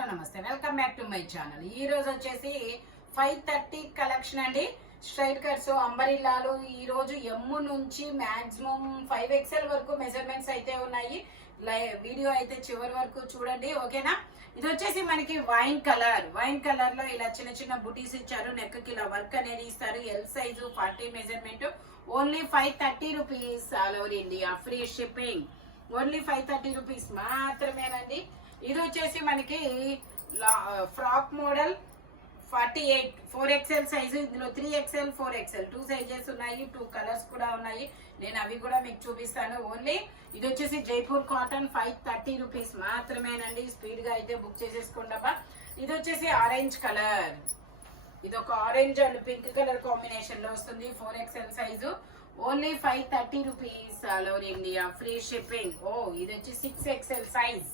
Hello నమస్తే, welcome back to my channel. ఈ రోజు వచ్చేసి 530 కలెక్షన్ అండి. స్ట్రైట్ కట్స్ అంబరిల్లాలు. ఈ రోజు ఎమ్ నుంచి మాక్సిమం 5XL వరకు మెజర్మెంట్స్ అయితే ఉన్నాయి. వీడియో అయితే చివరి వరకు చూడండి, ఓకేనా. ఇది వచ్చేసి మనకి వైన్ కలర్ లో ఇలా చిన్న చిన్న బుటీస్ ఇచ్చారు. నెక్ కి ఇలా వర్క్ అనేది ఇస్తారు. L size 40 measurement. Only 530 rupees all over India, free shipping. Only 530 rupees మాత్రమేనండి. ఇది వచ్చేసి మనకి ఫ్రాక్ మోడల్ 48 4XL సైజు. ఇందులో 3XL 4XL 2 సైజెస్ ఉన్నాయి. 2 కలర్స్ కూడా ఉన్నాయి. నేను అవి కూడా మీకు చూపిస్తాను. ఓన్లీ ఇది వచ్చేసి జైపూర్ కాటన్ 530 రూపీస్ మాత్రమేనండి. స్పీడ్ గా అయితే బుక్ చేసేసుకోండి. ఇది వచ్చేసి ఆరెంజ్ కలర్. ఇది ఒక orange and pink colour combination లో వస్తుంది. 4XL size. Only 530 rupees all over India, free shipping. ఇది వచ్చి 6XL సైజ్.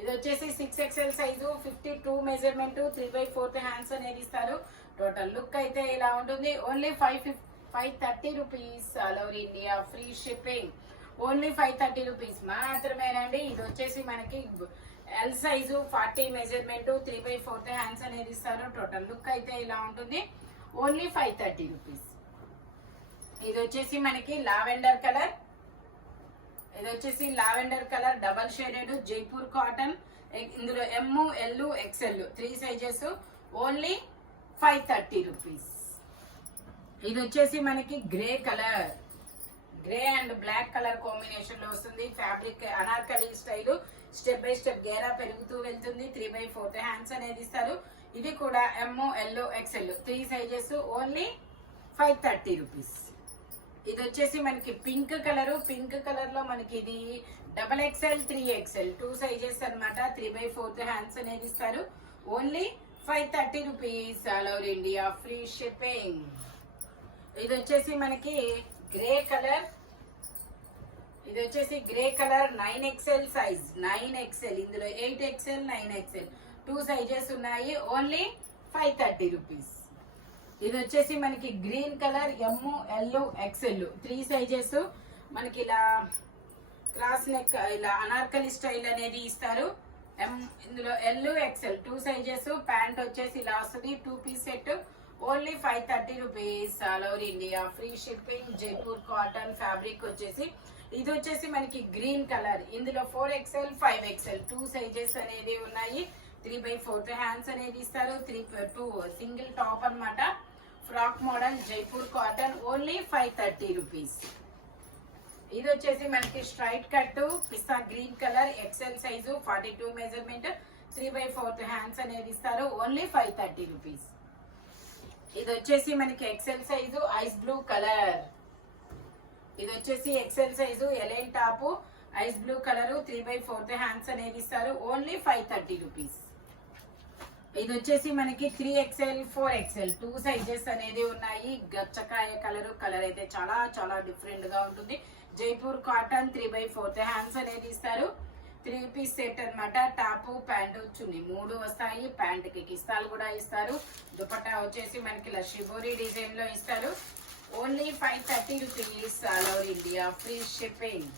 ఇది వచ్చేసి 6XL సైజు, 52 మెజర్మెంట్, 3/4 హ్యాండ్స్ అనేది ఇస్తారు. టోటల్ లుక్ అయితే ఇలా ఉంటుంది. Only 530 rupees all over India, free shipping. Only 530 rupees మాత్రమేనండి. ఇది వచ్చేసి మనకి ఎల్ సైజు, 40 మెజర్మెంట్, 3/4 హ్యాండ్స్ అనేది ఇస్తారు. టోటల్ లుక్ అయితే ఇలా ఉంటుంది. Only 530 rupees. ఇది వచ్చేసి మనకి లావెండర్ కలర్. ఇది వచ్చేసి lavender colour double shaded Jaipur cotton. ఇందులో M, L, XL 3 sizes. Only 530 rupees. ఇది వచ్చేసి మనకి grey colour, grey and black colour combination లో వస్తుంది. Fabric anarkali style. Step by step గేరా పెరుగుతూ వెళ్తుంది. 3/4 హ్యాండ్స్ అనేది ఇస్తారు. ఇది కూడా M, L, XL 3 sizes. Only 530 rupees. ఇది వచ్చేసి మనకి పింక్ కలర్ లో మనకి ఇది XXL 3XL 2 సైజెస్ అనమాట. 3/4 హ్యాండ్స్ అనేది ఇస్తారు. Only 530 rupees all over India, free shipping. ఇది వచ్చేసి మనకి గ్రే కలర్. ఇది వచ్చేసి grey colour 9XL size. 9XL, ఇందులో 8XL 9XL 2 సైజెస్ ఉన్నాయి. Only 530 rupees. ఇది వచ్చేసి మనకి గ్రీన్ కలర్ ఎమ్, ఎల్, XL 3 సైజెస్. మనకి ఇలా క్రాస్ నెక్, ఇలా అనార్కలి స్టైల్ అనేది ఇస్తారు. ఇందులో ఎల్, XL 2 సైజెస్. ప్యాంట్ వచ్చేసి ఇలా వస్తుంది. 2 piece set. Only 530 rupees all over India, free shipping. Jaipur cotton fabric వచ్చేసి ఇది వచ్చేసి మనకి గ్రీన్ కలర్. ఇందులో 4XL 5XL 2 సైజెస్ అనేది ఉన్నాయి. 3/4 హ్యాండ్స్ అనేది ఇస్తారు. 2 సింగిల్ టాప్ అన్నమాట. Frock model Jaipur cotton. Only 530 rupees. ఇది వచ్చేసి మనకి straight cut pista green colour, XL size, 42 measurement, 3/4 hands అనేది ఇస్తారు. Only 530 rupees. ఇది వచ్చేసి మనకి XL size ice blue colour. ఇది వచ్చేసి XL size A line top, ice blue colour, 3/4 hands అనేది ఇస్తారు. Only 530 rupees. ఇది వచ్చేసి మనకి 3XL 4XL 2 సైజెస్ అనేది ఉన్నాయి. గచ్చకాయ కలర్ అయితే చాలా చాలా డిఫరెంట్ గా ఉంటుంది. జైపూర్ కాటన్ 3/4 హ్యాండ్స్ అనేది ఇస్తారు. 3 పీస్ సెట్ అనమాట. టాప్, ప్యాంటు, చున్నీ 3 వస్తాయి. ప్యాంట్ కి కిస్తాలు కూడా ఇస్తారు. దుపట్టా వచ్చేసి మనకి ఇలా షిబోరి డిజైన్ లో ఇస్తారు. Only 530 rupees all over India, free shipping.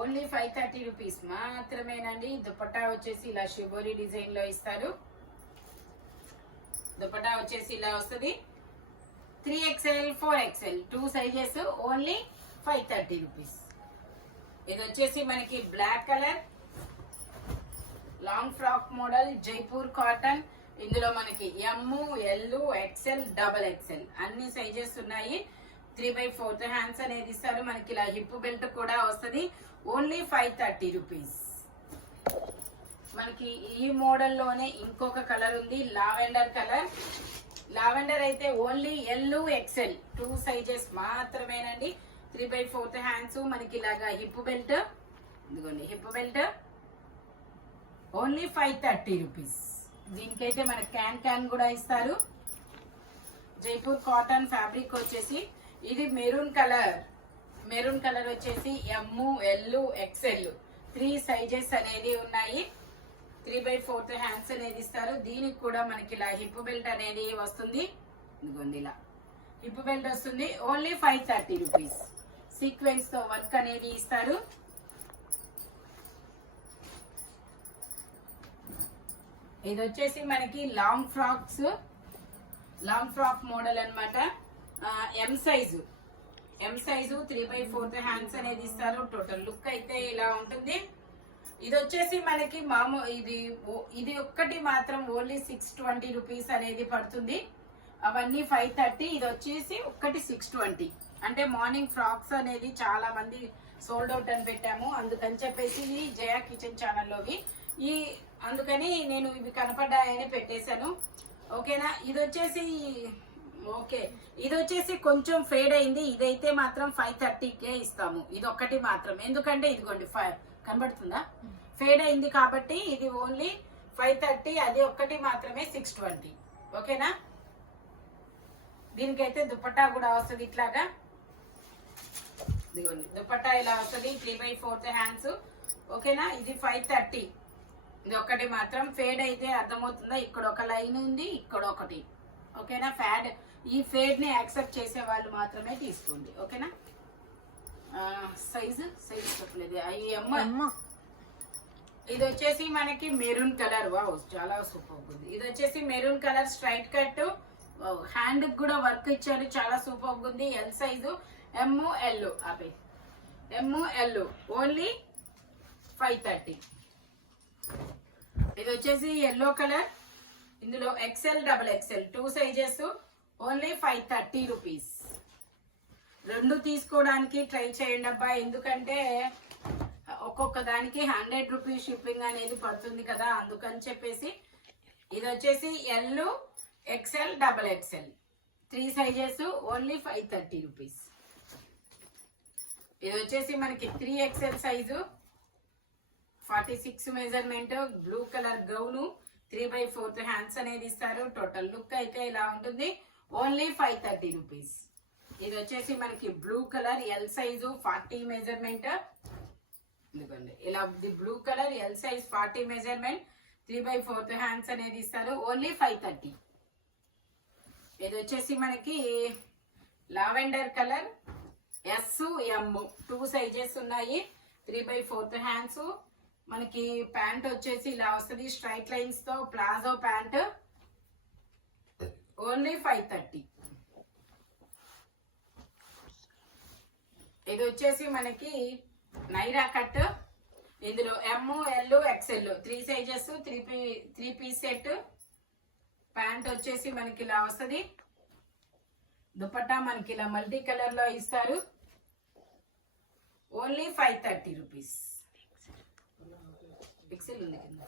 Only 530 rupees మాత్రమేనండి. దుపట్టా వచ్చేసి ఇలా షిబోరి డిజైన్ లో ఇస్తారు. దుపట్టా వచ్చేసి ఇలా వస్తుంది. 3XL 4XL 2 sizes. Only 530 rupees. ఇది వచ్చేసి మనకి black colour long frock model Jaipur cotton. ఇందులో మనకి ఎమ్, ఎల్, XL, XXL అన్ని సైజెస్ ఉన్నాయి. 3/4 హ్యాండ్స్ అనేది ఇస్తారు. మనకి ఇలా హిప్ బెల్ట్ కూడా వస్తుంది. Only 530 rupees. మనకి ఈ మోడల్ లోనే ఇంకొక కలర్ ఉంది, లావెండర్ కలర్. లావెండర్ అయితే ఓన్లీ ఎల్, XL 2 సైజెస్ మాత్రమేనండి. 3/4 హ్యాండ్స్. మనకి ఇలాగా హిప్ బెల్ట్, ఇదిగోండి హిప్ బెల్ట్. Only 530 rupees. దీనికైతే మనకి క్యాన్ కూడా ఇస్తారు. జైపూర్ కాటన్ ఫ్యాబ్రిక్ వచ్చేసి ఇది మెరూన్ కలర్ వచ్చేసి ఎమ్, ఎల్, XL 3 సైజెస్ అనేది ఉన్నాయి. 3/4 హ్యాండ్స్ అనేది ఇస్తారు. దీనికి కూడా మనకి ఇలా హిప్ బెల్ట్ అనేది వస్తుంది. ఇదిగోండి ఇలా హిప్ బెల్ట్ వస్తుంది. Only 530 rupees. సీక్వెన్స్ తో వర్క్ అనేది ఇస్తారు. ఇది వచ్చేసి మనకి లాంగ్ ఫ్రాక్ మోడల్ అన్నమాట. ఎం సైజు 3/4 హ్యాండ్స్ అనేది ఇస్తారు. టోటల్ లుక్ అయితే ఇలా ఉంటుంది. ఇది వచ్చేసి మనకి ఇది ఒక్కటి మాత్రం ఓన్లీ 620 రూపీస్ అనేది పడుతుంది. అవన్నీ 530. ఇది వచ్చేసి ఒక్కటి 620. అంటే మార్నింగ్ ఫ్రాక్స్ అనేది చాలా మంది సోల్డ్ అవుట్ అని పెట్టాము, అందుకని చెప్పేసి జయా కిచెన్ ఛానల్లోవి అందుకని నేను ఇవి కనపడ్డాయని పెట్టేశాను. ఓకేనా. ఇది వచ్చేసి కొంచెం ఫేడ్ అయింది. ఇదైతే మాత్రం 530కే ఇస్తాము. ఇది ఒక్కటి మాత్రం, ఎందుకంటే ఇదిగోండి కనబడుతుందా, ఫేడ్ అయింది కాబట్టి ఇది ఓన్లీ 530. అది ఒక్కటి మాత్రమే 620. ఓకేనా. దీనికైతే దుపట్టా కూడా వస్తుంది ఇట్లాగా. ఇదిగోండి దుపట్టా ఇలా వస్తుంది, 3/4 హ్యాండ్స్. ఓకేనా. ఇది 530. ఇది ఒక్కటి మాత్రం ఫేడ్ అయితే అర్థమవుతుందా, ఇక్కడ ఒక లైన్ ఉంది, ఇక్కడ ఒకటి. ఓకేనా. ఈ ఫేడ్ ని యాక్సెప్ట్ చేసే వాళ్ళు మాత్రమే తీసుకోండి. ఓకేనా. సైజు చెప్పలేదు. ఇది వచ్చేసి మనకి మెరూన్ కలర్. వావ్, చాలా సూపర్ ఉంది. ఇది వచ్చేసి maroon colour straight cut, hand కూడా వర్క్ ఇచ్చారు, చాలా సూపర్ ఉంది. L size, ML only 530. ఇది వచ్చేసి ఎల్లో కలర్, ఇందులో XL, XXL 2 sizes, only 530 rupees. రెండు తీసుకోవడానికి ట్రై చేయండి అబ్బా, ఎందుకంటే ఒక్కొక్క దానికి 100 రూపీస్ షిప్పింగ్ అనేది పడుతుంది కదా, అందుకని చెప్పేసి. ఇది వచ్చేసి L, XL, XXL 3 sizes, only 530 rupees. ఇది వచ్చేసి మనకి 3XL size, 46 measurement, blue colour gown, 3/4 hands అనేది ఇస్తారు. టోటల్ లుక్ అయితే ఇలా ఉంటుంది, ఓన్లీ 530 రూపీస్. ఇది వచ్చేసి మనకి blue colour L size, 40 measurement. ఇదిగోండి ఇలా blue colour L size, 40 measurement, 3/4 hands అనేది ఇస్తారు, ఓన్లీ 530. ఇది వచ్చేసి మనకి లావెండర్ కలర్, SM 2 సైజెస్ ఉన్నాయి, 3/4 హ్యాండ్స్. మనకి ప్యాంట్ వచ్చేసి ఇలా వస్తుంది, స్ట్రైట్ లైన్స్ తో ప్లాజో ప్యాంట్, ఓన్లీ 530. ఇది వచ్చేసి మనకి నైరా కట్, ఇందులో ML, XL 3 sizes, 3 piece set. Pant వచ్చేసి మనకి ఇలా వస్తుంది, దుపట్టా మనకి ఇలా మల్టీ కలర్ లో ఇస్తారు, ఓన్లీ 530 రూపీస్. XL ఉంది కింద.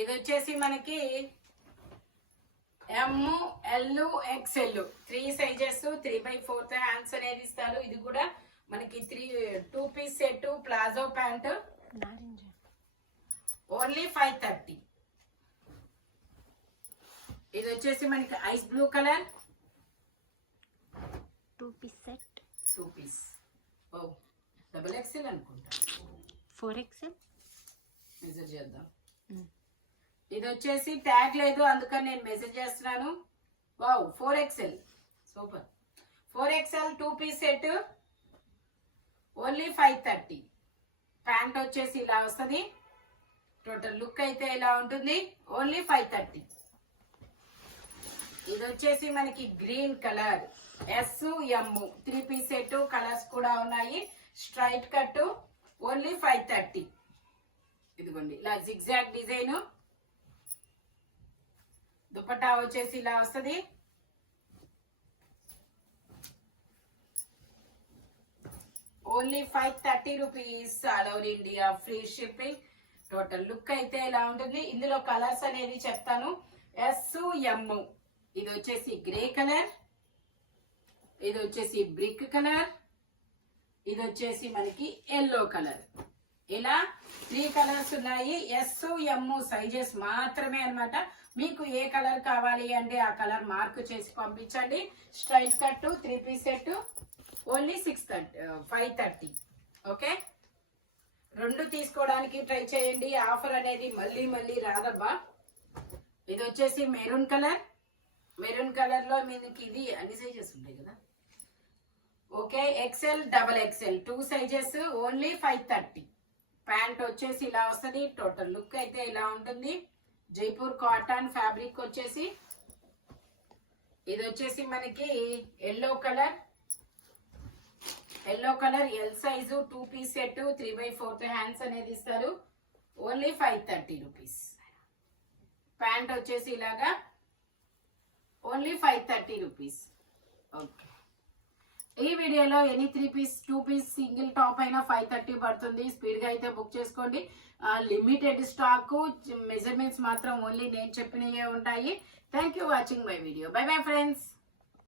ఇది వచ్చేసి మనకి ML, XL 3 సైజెస్, 3/4 హ్యాండ్స్ అనేది ఇస్తారు. ఇది కూడా మనకి 2 piece set, palazzo pant, only 530. ఇది వచ్చేసి మనకి ice blue colour, 2 piece set, 2 piece. ఓ XXL అనుకుంటా, 4XL మెజర్ చేద్దాం. ఇది వచ్చేసి ట్యాగ్ లేదు, అందుకని నేను మెసేజ్ చేస్తున్నాను. Wow, 4XL super. 4XL 2 piece set, only 530. Pant వచ్చేసి ఇలా వస్తుంది, టోటల్ లుక్ అయితే ఇలా ఉంటుంది, ఓన్లీ 530. ఇది వచ్చేసి మనకి green colour SM 3 piece set, colours కూడా ఉన్నాయి, స్ట్రైట్ కట్, ఓన్లీ 530. ఇదిగోండి ఇలా జిగ్జాగ్ డిజైన్. దుపట్టా వచ్చేసి ఇలా వస్తుంది, only 530 rupees. All over India free shipping. Total look అయితే ఇలా ఉంటుంది. ఇందులో కలర్స్ అనేది చెప్తాను. SM, ఇది వచ్చేసి గ్రే కలర్, ఇది వచ్చేసి బ్రిక్ కలర్, ఇది వచ్చేసి మనకి ఎల్లో కలర్. ఇలా 3 కలర్స్ ఉన్నాయి. SM సైజెస్ మాత్రమే అన్నమాట. మీకు ఏ కలర్ కావాలి అంటే ఆ కలర్ మార్క్ చేసి పంపించండి. Straight cut, 3 piece set, only 530. Okay, రెండు తీసుకోవడానికి ట్రై చేయండి. ఆఫర్ అనేది మళ్ళీ రాదబ్బా. ఇది వచ్చేసి మెరూన్ కలర్. మెరూన్ కలర్ లో మీకు ఇది అన్ని సైజెస్ ఉంటాయి కదా. Okay, XL, XXL 2 sizes, only 530. Pant వచ్చేసి ఇలా వస్తుంది. టోటల్ లుక్ అయితే ఇలా ఉంటుంది. జైపూర్ కాటన్ ఫ్యాబ్రిక్ వచ్చేసి ఇది వచ్చేసి మనకి yellow colour L size 2 piece set 3/4 hands అనేది ఇస్తారు. Only 530 rupees. ప్యాంట్ వచ్చేసి ఇలాగా ఓన్లీ 530 రూపీస్. ఓకే, ఈ వీడియోలో any 3 piece 2 piece single top అయినా 530 పడుతుంది. స్పీడ్గా అయితే బుక్ చేసుకోండి. లిమిటెడ్ స్టాక్, మెజర్మెంట్స్ మాత్రం ఓన్లీ నేను చెప్పినవే ఉంటాయి. Thank you watching my video. Bye bye friends.